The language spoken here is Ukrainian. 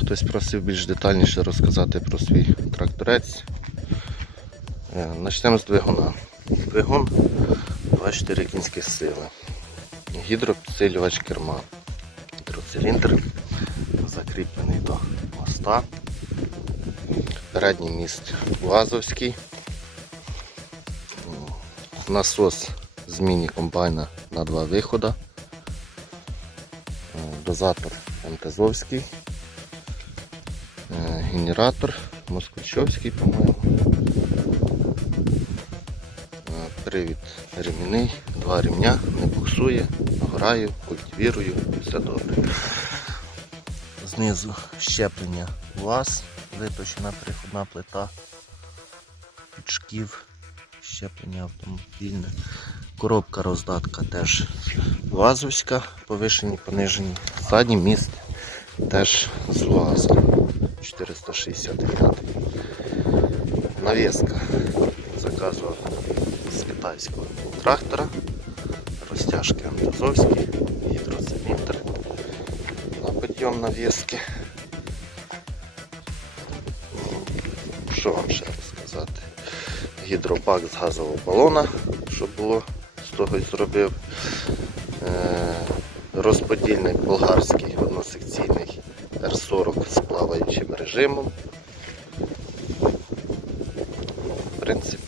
Хтось просив більш детальніше розказати про свій тракторець. Е, Почнемо з двигуна. Двигун 24 кінських сили. Гідропідсилювач керма. Гідроциліндр закріплений до моста. Передній міст Вазовський. Насос зміні комбайна на два виходи. Дозатор МТЗовський. Генератор Москвичовський, по-моєму. Привід ремінний, два ремня, не буксує, граю, культивірую все добре. Знизу щеплення ВАЗ, виточена переходна плита, шків, щеплення автомобільне. Коробка роздатка теж вазовська, повишені, понижені. Задній міст теж з ВАЗа 465. Навіска заказував з китайського трактора. Розтяжки антазовські, гідроциліндр на підйом навіски. Що вам ще розказати? Гідробак з газового балона, що було, з того й зробив. Е, Розподільник болгарський односекційний R40 с плаваючим режимом. Ну, в принципі,